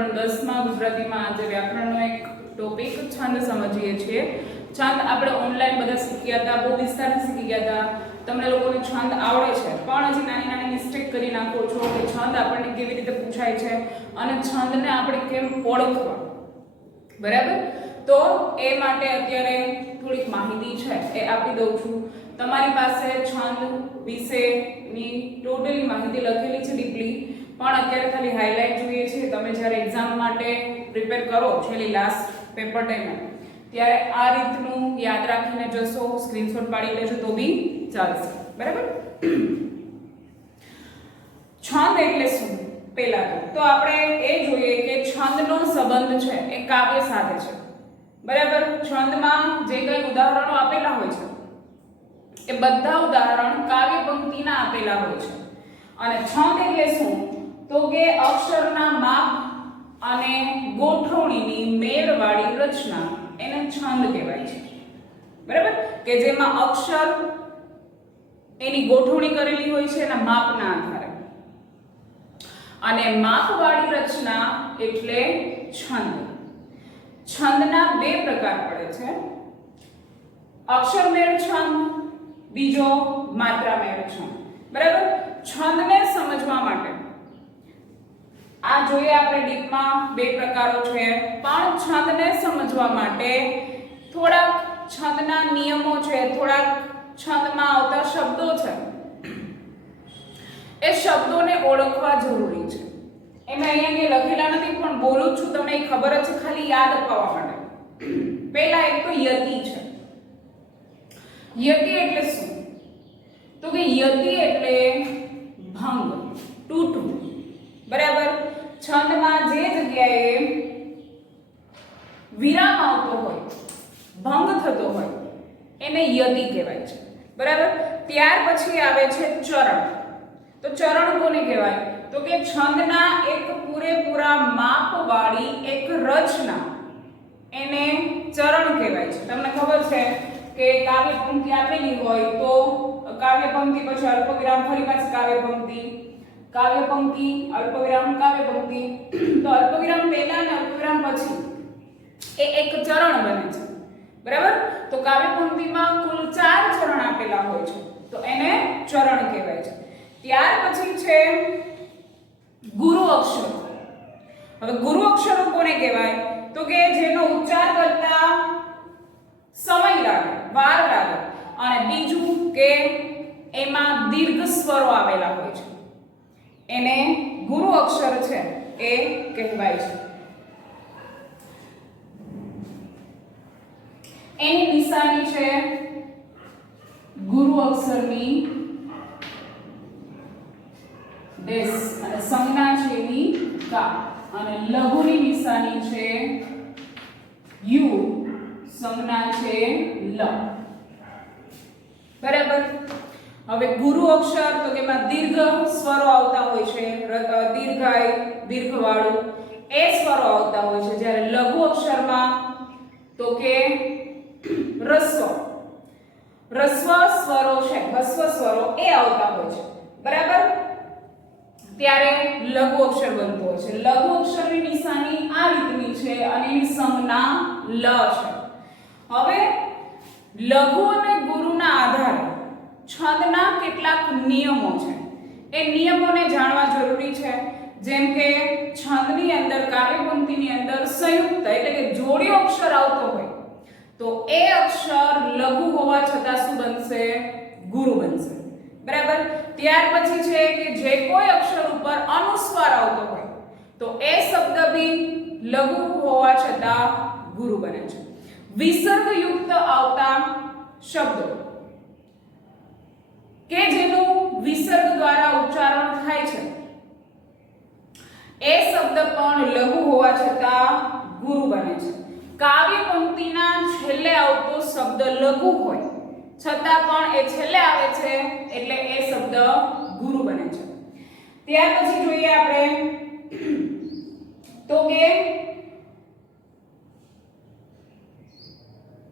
ધોરણ 10 માં ગુજરાતીમાં આજે વ્યાકરણનો એક ટોપિક છંદ સમજીએ છીએ। છંદ આપણે ઓનલાઈન બધા શીખ્યા હતા, બહુ વિસ્તારથી શીખી ગયા હતા। તમને લોકોને છંદ આવડે છે, પણ હજી નાની નાની મિસ્ટેક કરી નાખો છો કે છંદ આપણને કેવી રીતે પૂછાય છે અને છંદને આપણે કેમ ઓળખવા, બરાબર? તો એ માટે અત્યારે થોડીક માહિતી છે એ આપી દઉં છું। તમારી પાસે છંદ વિશેની ટોટલી માહિતી લખેલી છે ડીપલી, પણ અત્યારે ખાલી હાઇલાઇટ જોઈએ છે। તમે જ્યારે એક્ઝામ માટે પ્રિપેર કરો છેલ્લી લાસ્ટ પેપર ટાઈમે ત્યારે આ રીતનું યાદ રાખીને જશો, સ્ક્રીનશોટ પાડી લેજો તો બી ચાલશે, બરાબર? છંદ એટલે શું? પહેલા તો આપણે એ જોઈએ કે છંદનો સંબંધ છે એ કાવ્ય સાથે છે, બરાબર? છંદમાં જે કંઈ ઉદાહરણો આપેલા હોય છે એ બધા ઉદાહરણ કાવ્ય પંક્તિના આપેલા હોય છે। અને છંદ એટલે શું? તો કે અક્ષરના માપ અને ગોઠવણીની મેળવાળી રચના એને છંદ કહેવાય છે, બરાબર? કે જેમાં અક્ષર એની ગોઠવણી કરેલી હોય છે એના માપના આધારે, અને માપવાળી રચના એટલે છંદ। છંદના બે પ્રકાર પડે છે, અક્ષરમેળ છંદ, બીજો માત્રામેળ છંદ, બરાબર? છંદને સમજવા માટે આ જોઈએ આપણે ડીપમાં બે પ્રકારો છે, પણ છંદને સમજવા માટે થોડાક છંદના નિયમો છે, થોડાક છંદમાં આવતા શબ્દો છે એ શબ્દોને ઓળખવા જરૂરી છે। એમાં અહીંયા કે લખેલા નથી પણ બોલું છું, તમને એ ખબર જ છે, ખાલી યાદ અપાવવા માટે। પહેલા એક તો યતિ છે। યતિ એટલે શું? તો કે યતિ એટલે ભંગ, તૂટવું, બરાબર? છંદમાં જે જગ્યાએ વિરામ આવતો હોય, ભંગ થતો હોય એને યતિ કહેવાય છે, બરાબર? ત્યાર પછી આવે છે ચરણ। તો ચરણ કોને કહેવાય? તો કે છંદના એક પૂરેપૂરા માપવાળી એક રચના એને ચરણ કહેવાય છે। તમને ખબર છે કે કાવ્ય પંક્તિ આપેલી હોય તો કાવ્ય પંક્તિ પછી અલ્પવિરામ, ફરી પાછી કાવ્ય પંક્તિ, કાવ્ય પંક્તિ, અલ્પવિરામ, કાવ્ય પંક્તિ, તો અલ્પવિરામ પહેલા અને અલ્પવિરામ પછી એ એક ચરણ બને છે, બરાબર? તો કાવ્ય પંક્તિમાં કુલ 4 ચરણ આપેલા હોય છે તો એને ચરણ કહેવાય છે। ત્યાર પછી છે ગુરુ અક્ષરો। હવે ગુરુ અક્ષરો કોને કહેવાય? તો કે જેનો ઉચ્ચાર કરતા સમય લાગે, વાર લાગે, અને બીજું કે એમાં દીર્ઘ સ્વરો આવેલા હોય છે એને ગુરુ અક્ષર છે એ કહેવાય છે। એની નિશાની છે ગુરુ અક્ષરની ડેશ, અને સંજ્ઞા છે એની કા, અને લઘુની નિશાની છે યુ, સંજ્ઞા છે લ, બરાબર? હવે ગુરુ અક્ષર તો કે એમાં દીર્ઘ સ્વરો આવતા હોય છે, દીર્ઘાય, દીર્ઘવાળું એ સ્વરો આવતા હોય છે, જ્યારે લઘુ અક્ષરમાં તો કે રસ્વ સ્વરો છે, હસ્વ સ્વરો એ આવતા હોય છે, બરાબર? ત્યારે લઘુ અક્ષર બનતો હોય છે। લઘુ અક્ષરની નિશાની આ રીતની છે અને એની સંજ્ઞા લ છે। હવે લઘુ અને ગુરુના આધારે છંદના કેટલાક નિયમો છે, એ નિયમોને જાણવા જરૂરી છે। જેમ કે છંદની અંદર, કાવ્ય પંક્તિની અંદર સંયુક્ત એટલે કે જોડિયો અક્ષર આવતો હોય તો એ અક્ષર લઘુ હોવા છતાં શું બનશે? ગુરુ બનશે, બરાબર? ત્યાર પછી છે કે જે કોઈ અક્ષર ઉપર અનુસ્વાર આવતો હોય તો એ શબ્દ બી લઘુ હોવા છતાં ગુરુ બને છે। વિસર્ગયુક્ત આવતા શબ્દો કે જેનું વિસર્ગ દ્વારા ઉચ્ચારણ થાય છે એ શબ્દ પણ લઘુ હોવા છતાં ગુરુ બને છે। કાવ્ય પંક્તિના છેલ્લે આવતો શબ્દ લઘુ હોય છતાં પણ એ છેલ્લે આવે છે એટલે એ શબ્દ ગુરુ બને છે। ત્યાર પછી જોઈએ આપણે તો કે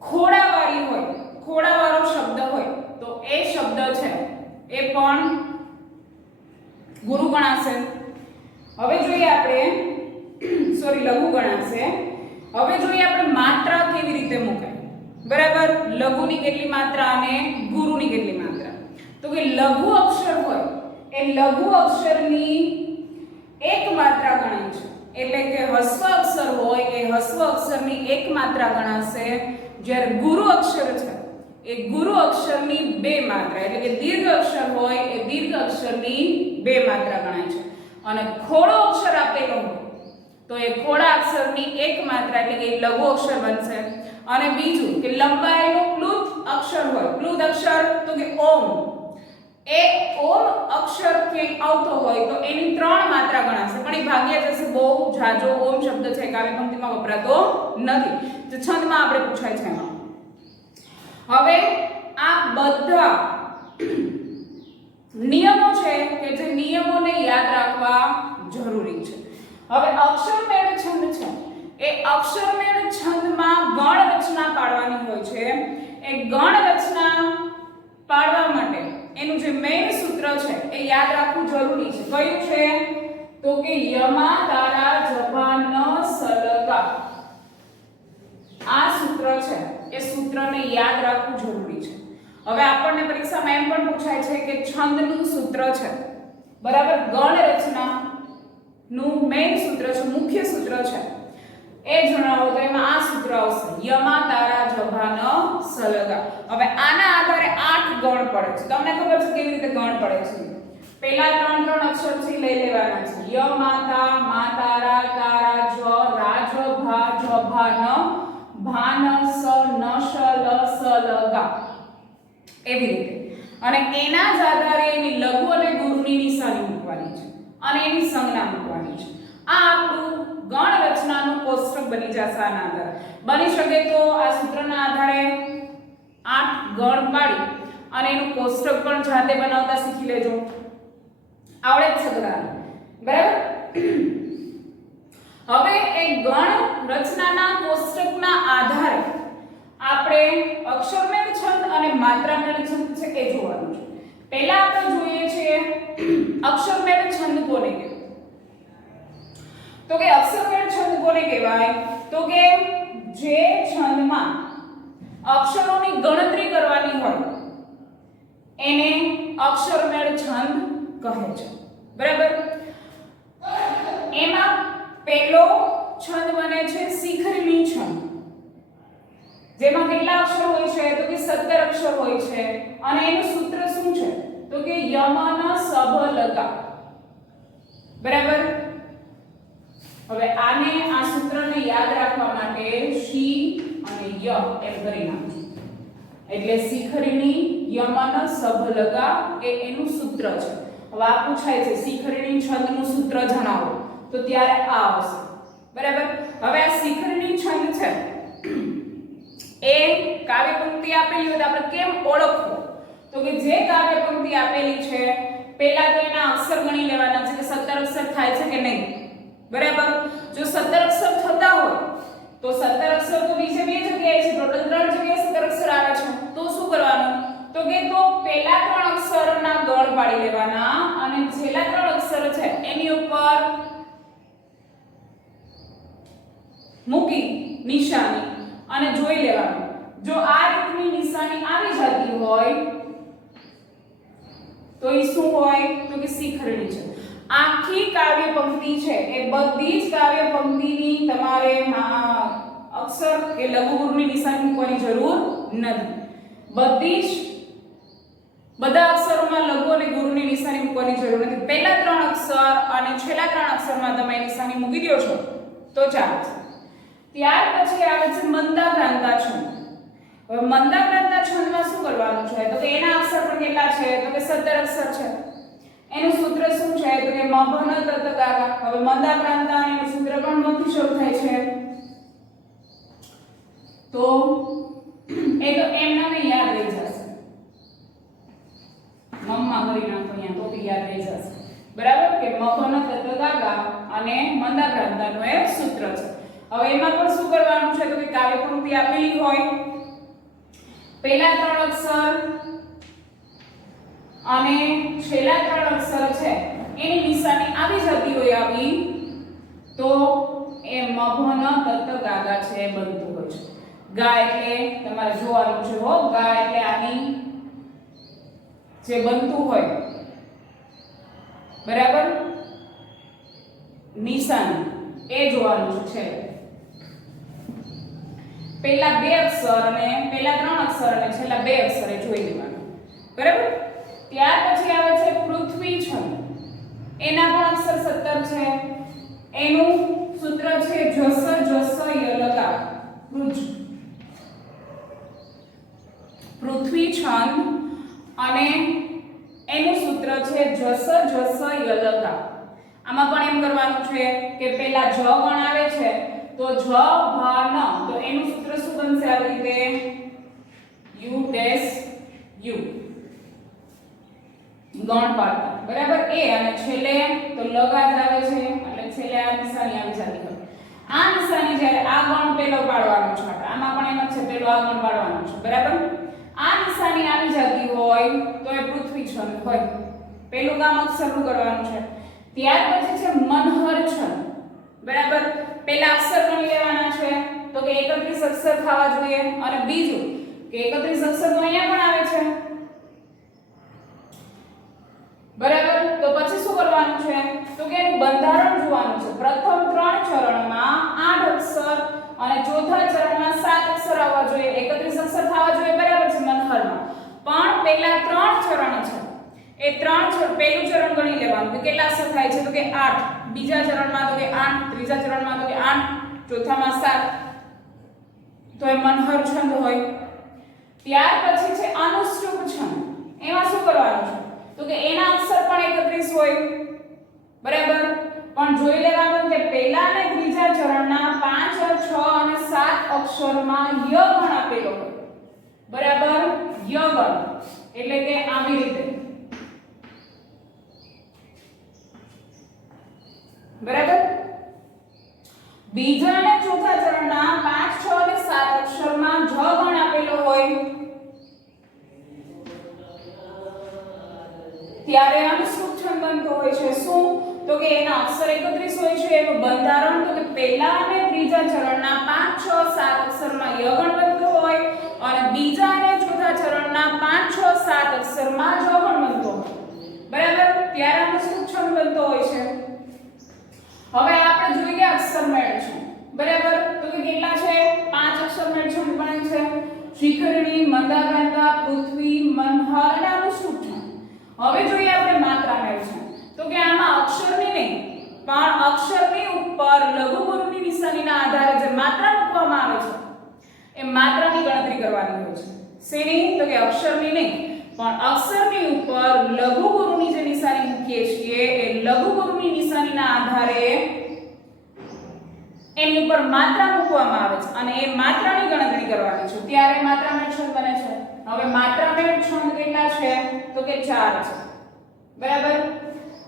ખોડાવાળી હોય, ખોડાવાળો શબ્દ હોય તો એ શબ્દ છે એ પણ ગુરુ ગણાશે। હવે જોઈએ આપણે સોરી લઘુ ગણાશે. હવે જોઈએ આપણે માત્રા કેવી રીતે મુકાય. બરાબર, લઘુની કેટલી માત્રા અને ગુરુની કેટલી માત્રા. તો કે લઘુ અક્ષર હોય એ લઘુ અક્ષરની એક માત્રા ગણાય છે, એટલે કે હસ્વ અક્ષર હોય એ હસ્વ અક્ષરની એક માત્રા ગણાશે. જ્યારે ગુરુ અક્ષર છે એ ગુરુ અક્ષરની બે માત્રા, એટલે કે દીર્ઘ અક્ષર હોય એ દીર્ઘ અક્ષરની બે માત્રા ગણાય છે. અને ખોડો અક્ષર આપેલો હોય તો એ ખોડા અક્ષરની એક માત્રા, એટલે કે લઘુ અક્ષર બનશે. અને બીજું કે લંબાયેલું પ્લુત અક્ષર હોય, પ્લુત અક્ષર તો કે ઓમ, એ ઓમ અક્ષર ક્યાંય આવતો હોય તો એની ત્રણ માત્રા ગણાશે. પણ એ ભાગ્યા જશે, બહુ જાજો ઓમ શબ્દ છે કાવ્ય પંક્તિમાં વપરાતો નથી, જે છંદમાં આપણે પૂછાય છે એમાં. હવે આ બધા નિયમો છે કે જે નિયમોને યાદ રાખવા જરૂરી છે. હવે અક્ષરમેળ છંદ છે એ અક્ષરમેળ છંદમાં ગણ રચના પાડવાની હોય છે. એ ગણ રચના પાડવા માટે એનું જે મેઇન સૂત્ર છે એ યાદ રાખવું જરૂરી છે. કયું છે? તો કે યમા તારા જભા ન સલગા. આ સૂત્ર છે એ સૂત્રને યાદ રાખવું જરૂરી છે. હવે આપણને પરીક્ષામાં એમ પણ પૂછાય છે કે છંદનું સૂત્ર છે, બરાબર, ગણ રચના નું મેઇન સૂત્ર છે, મુખ્ય સૂત્ર છે એ જણાવો તો એમાં આ સૂત્ર આવશે, યમા તારા જભા ન સલગા. હવે આના આધારે 8 ગણ પડે છે. તમને ખબર છે કેવી રીતે ગણ પડે છે? પહેલા ત્રણ અક્ષરથી લઈ લેવાના છે. ય માતા, મા તારા, તારા જ, રાજ ભા, જભા ન, ભાન સ, ન શ, લ સ, લ ગા, એવી રીતે. અને એના જ આધારે એની લઘુ અને ગુરુની નિશાની મૂકવાની છે અને એની સંજ્ઞા મૂકવાની છે. આ આપણું ગણ રચનાનું કોષ્ટક બની જશે. આના આધારે બની શકે તો આ સૂત્રના આધારે 8 ગણ પાડી અને એનું કોષ્ટક પણ જાતે બનાવતા શીખી લેજો. આવડે જ છે બધાને, બરાબર? હવે એક ગણ રચનાના કોષ્ટકના આધારે આપણે અક્ષરમેળ છંદ અને માત્રામેળ છંદ છે એ જોવાનું છે. પહેલા આપણે જોઈએ છીએ અક્ષરમેળ છંદ કોને કહેવાય. તો કે અક્ષરમેળ છંદ કોને કહેવાય? તો કે જે છંદમાં અક્ષરોની ગણતરી કરવાની હોય એને અક્ષરમેળ છંદ કહે છે, બરાબર? એમાં પહેલો છંદ બને છે શિખરીણી છંદ, જેમાં કેટલા અક્ષર હોય છે? તો કે 17 અક્ષર હોય છે. અને એનું સૂત્ર શું છે? તો કે યમન સભ લગા, બરાબર? હવે આને આ સૂત્રને યાદ રાખવા માટે શી અને ય એમ કરી નાખજો. એટલે શિખરીણી યમન સભ લગા એ એનું સૂત્ર છે. હવે આ પૂછાય છે શિખરીણી છંદનું સૂત્ર જણાવો, તો ત્યારે આ આવશે, બરાબર? હવે આ શિખરીણી છંદ છે એ કાવ્ય પંક્તિ આપેલી હોય તો આપણે કેમ ઓળખવું? તો કે જે કાવ્ય પંક્તિ આપેલી છે પહેલા તો એના અક્ષર ગણી લેવાના છે કે 17 અક્ષર થાય છે કે નહીં, બરાબર? જો 17 અક્ષર થતા હોય તો 17 અક્ષર તો નીચે બે જગ્યાએ છે, ટોટલ 3 જગ્યાએ 17 અક્ષર આવે છે. તો શું કરવાનું? તો કે તો પહેલા 3 અક્ષરના ગણ પાડી લેવાના અને છેલ્લા 3 અક્ષર છે એની ઉપર મૂકી નિશાની અને જોઈ લેવાનું. જો આ રીતની નિશાની આવી જતી હોય તો એ શું હોય? તો કે શિખરણી છે. આખી કાવ્ય પંક્તિ છે એ બધી જ કાવ્ય પંક્તિની તમારે અક્ષર કે લઘુ ગુરુની નિશાની મૂકવાની જરૂર નથી. બધી જ બધા અક્ષરોમાં લઘુ અને ગુરુની નિશાની મૂકવાની જરૂર નથી. પહેલા 3 અક્ષર અને છેલ્લા 3 અક્ષરમાં તમે નિશાની મૂકી દો છો તો ચાલે છે. ત્યાર પછી આવે છે મંદાક્રાંતા છંદ. હવે મંદાક્રાંતા છંદમાં શું કરવાનું છે? તો કે એના અક્ષર પણ કેટલા છે? તો કે 17 અક્ષર છે. એનું સૂત્ર શું છે? તો કે મભન તત ગાગા. હવે મંદાક્રાંતા એનું સૂત્ર પણ મથી શરૂ થાય છે. તો એ તો એમના ને યાદ રહી જશે. મમ્મા કરી નાખો અહીંયા તો યાદ રહી જશે, બરાબર? કે મભન તત ગાગા અને મંદાક્રાંતાનું એ સૂત્ર છે. હવે એમાં પણ શું કરવાનું છે? તો કે કાવ્ય પંક્તિ આપેલી હોય, પહેલા 3 અક્ષર અને છેલ્લા 3 અક્ષર છે એની નિશાની આવી જતી હોય આવી, તો એ મભન તત ગાગા છે બનતું હોય છે. ગા એટલે તમારે જોવાનું છે હો, ગા એટલે આની જે બનતું હોય બરાબર નિશાન એ જોવાનું છે. પહેલા બે અક્ષર અને પહેલા ત્રણ અક્ષર અને છેલ્લા બે અક્ષર એ જોઈ લેવાનું બરાબર. ત્યાર પછી આવે છે પૃથ્વી છંદ. એના પણ અક્ષર 17 છે. એનું સૂત્ર છે જસ જસ ય લગા પૃજ. પૃથ્વી છંદ અને એનું સૂત્ર છે જસ જસ ય લગા. આમાં પણ એમ કરવાનું છે કે પહેલા જ ગણ આવે છે તો જ ભ ન, તો એનું સૂત્ર શું બનશે આવી રીતે યુ ડેશ યુ ગણ પાડતા બરાબર. એ અને છેલ્લે તો લગા જ આવે છે એટલે છેલ્લે આ નિશાની આવી જતી હોય. આ નિશાની જ્યારે આ ગણ પેલો પાડવાનો છે, આમાં પણ એમ જ છે પેલો આ ગણ પાડવાનો છે બરાબર. આ નિશાની આવી જતી હોય તો એ પૃથ્વી છંદ હોય. પેલું કામ અક્ષરનું કરવાનું છે. ત્યાર પછી છે મનહર છંદ બરાબર. પહેલા અક્ષર ગણી લેવાના છે તો કે 31 અક્ષર થવા જોઈએ અને બીજું કે 31 અક્ષર તો અહીંયા પણ આવે છે બરાબર. તો પછી શું કરવાનું છે તો કે એનું બંધારણ જોવાનું છે. પ્રથમ 3 ચરણમાં 8 અક્ષર અને ચોથા ચરણમાં 7 અક્ષર આવવા જોઈએ. 31 અક્ષર થવા જોઈએ બરાબર છે મનહરમાં. પણ પહેલા 3 ચરણ છે એ 3 પહેલું ચરણ ગણી લેવાનું કે કેટલા અક્ષર થાય છે તો કે 8, બીજા ચરણમાં તો કે 8, ત્રીજા ચરણમાં તો કે 8, ચોથામાં 7, તો એ મનહર છંદ હોય. ત્યાર પછી છે અનુષ્ટુપ છંદ. એમાં શું કરવાનું છે તો કે એના અક્ષર પણ 31 હોય બરાબર. પણ જોઈ લેવાનું કે પહેલા અને ત્રીજા ચરણના 5, 6 અને 7 અક્ષરમાં ય ગણ આપેલો હોય બરાબર. ય ગણ એટલે કે આવી રીતે બરાબર. બીજા અને ચોથા ચરણના 5, 6 અને 7 અક્ષરમાં જ ગણ આપેલો હોય ત્યારે અનુષ્ટુપ છંદ બનતો હોય છે. શું તો કે એના અક્ષર 31 હોય છે. એનું બંધારણ તો કે પહેલા અને ત્રીજા ચરણના 5, 6, 7 અક્ષરમાં ય ગણ બનતો હોય અને બીજા અને ચોથા ચરણના 5, 6, 7 અક્ષરમાં જ ગણ બનતો હોય બરાબર. ત્યારે અનુષ્ટુપ છંદ બનતો હોય છે. હવે આપણે જોઈએ અક્ષરમેળ છંદ બરાબર. તો કે કેટલા છે 5 અક્ષરમેળ છંદ બને છે. શિખરણી, મંદાક્રાંતા, પૃથ્વી, મનહર અને અનુષ્ટુપ છંદ. હવે જોઈએ આપણે માત્રામેળ છંદ. તો કે આમાં અક્ષરની નહીં પણ અક્ષરની ઉપર લઘુ ગુરુની નિશાનીના આધારે જે માત્રા મૂકવામાં આવે છે એ માત્રાની ગણતરી કરવાની હોય છે. શેની તો કે અક્ષરની નહીં પણ અક્ષરની ઉપર લઘુ ગુરુની જે નિશાની મૂકીએ છીએ એ લઘુ ગુરુની નિશાનીના આધારે એની ઉપર માત્રા મૂકવામાં આવે છે અને એ માત્રાની ગણતરી કરવાની છે ત્યારે માત્રામેળ છંદ બને છે. હવે માત્રામેળ છંદ કેટલા છે તો કે 4 છે બરાબર.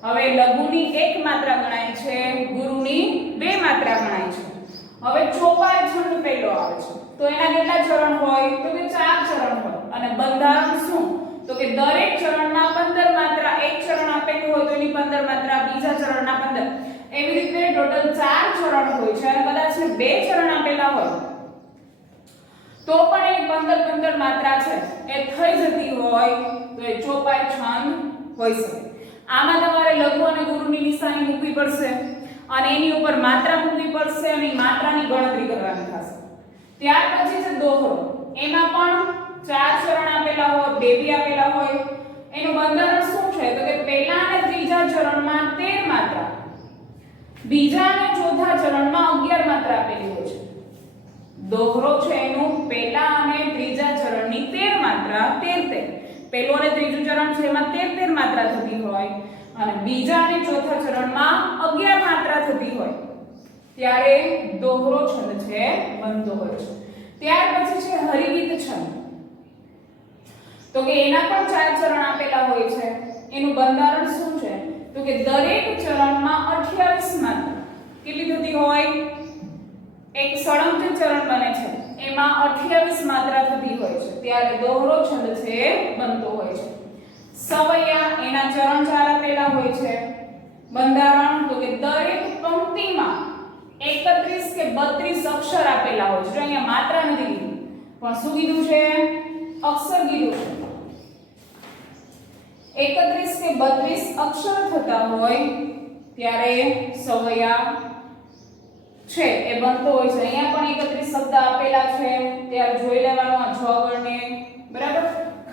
હવે લઘુની 1 માત્રા ગણાય છે, ગુરુની 2 માત્રા ગણાય છે. હવે ચોપાઈ છંદ પહેલો આવે છે તો એના કેટલા ચરણ હોય તો કે 4 ચરણ હોય અને બંધારણ શું તો કે દરેક ચરણમાં 15 માત્રા. એક ચરણ આપેલું હોય તો એની 15 માત્રા, બીજા ચરણના 15, એવી રીતે ટોટલ 4 ચરણ હોય છે અને કદાચ 2 ચરણ આપેલા હોય તો પણ એની 15 માત્રા છે એ થઈ જતી હોય તો એ ચોપાઈ છંદ હોઈ શકે. આમાં તમારે લઘુ અને ગુરુની નિશાની મૂકવી પડશે અને એની ઉપર માત્રા મૂકવી પડશે અને માત્રાની ગણતરી કરવાની થશે. ત્યાર પછી છે દોહરો. એમાં પણ 4 ચરણ આપેલા હોય, 2 બી આપેલા હોય. એનું બંધારણ શું છે તો કે પહેલા અને ત્રીજા ચરણમાં 13 માત્રા, બીજા અને ચોથા ચરણમાં 11 માત્રા આપેલી હોય છે. દોહરો છે એનું પહેલા અને ત્રીજા ચરણની 13 માત્રા 13 પહેલું અને ત્રીજું ચરણ છે એમાં 13 માત્રા થતી હોય અને બીજા અને ચોથા ચરણમાં 11 માત્રા થતી હોય ત્યારે દોહરો છંદ છે બનતો હોય છે. ત્યાર પછી છે હરિગીત છંદ. તો કે એના પણ 4 ચરણ આપેલા હોય છે. એનું બંધારણ શું છે તો કે દરેક ચરણમાં 28 માત્રા કેટલી થતી હોય એક સળંગ ચરણ બને છે એમાં 28 માત્રા થતી હોય છે ત્યારે દોહરો છંદ છે બનતો હોય છે. સવૈયા એના ચરણ 4 આપેલા હોય છે. બંધારણ તો કે દરેક પંક્તિમાં 31 કે 32 અક્ષર આપેલા હોય છે. જો અહીંયા માત્રા નથી લીધી પણ શું કીધું છે? અક્ષર કીધું છે. 31 કે 32 અક્ષર થતા હોય ત્યારે સવયા છે એ બનતો હોય છે. અહીંયા પણ 31 શબ્દ આપેલા છે ત્યારે જોઈ લેવાનું આ છ આગળને. બરાબર.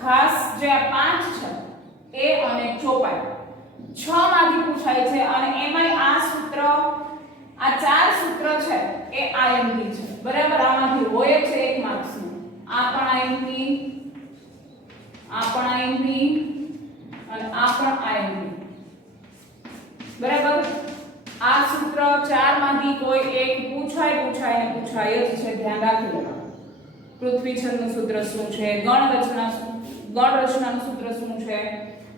ખાસ જે આ 5 છે એ અને ચોપાઈ 6 માંથી પૂછાય છે અને એમાંય આ સૂત્ર આ 4 સૂત્ર છે એ આઈએમપી છે. બરાબર. આમાંથી હોય છે 1 માર્ક્સ નું. આ પણ આઈએમપી, આ પણ આઈએમપી અને આ પણ આઈએમપી. બરાબર. આ સૂત્ર 4 માંથી કોઈ એક પૂછાય જ છે. ધ્યાન રાખી લેવાનું. પૃથ્વી છંદનું સૂત્ર શું છે? ગણ રચનાનું સૂત્ર શું છે?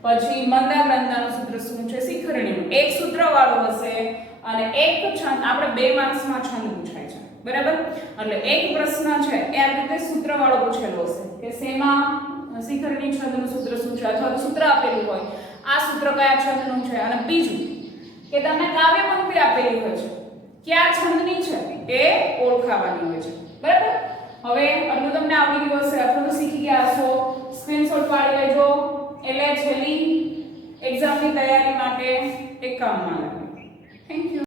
પછી મંદાગ્રંથાનું સૂત્ર શું છે? શિખરણીનું એક સૂત્ર વાળું હશે અને એક છંદ. આપણે 2 માર્ક્સમાં છંદ પૂછાય છે. બરાબર. એટલે એક પ્રશ્ન છે એ આ રીતે સૂત્ર વાળો પૂછેલો હશે કે શેમાં શિખરણી છંદનું સૂત્ર શું છે અથવા તો સૂત્ર આપેલું હોય આ સૂત્ર કયા છંદનું છે. અને બીજું કે તમને કાવ્ય પંક્તિ આપેલી હોય છે કયા છંદની છે એ ઓળખાવાની હોય છે. બરાબર. હવે આટલું તમને આવડી ગયું હશે અથવા તો શીખી ગયા હશો. સ્ક્રીનશોટ પાડી લેજો એટલે છેલ્લી એક્ઝામની તૈયારી માટે એક કામમાં લાગે. Thank you.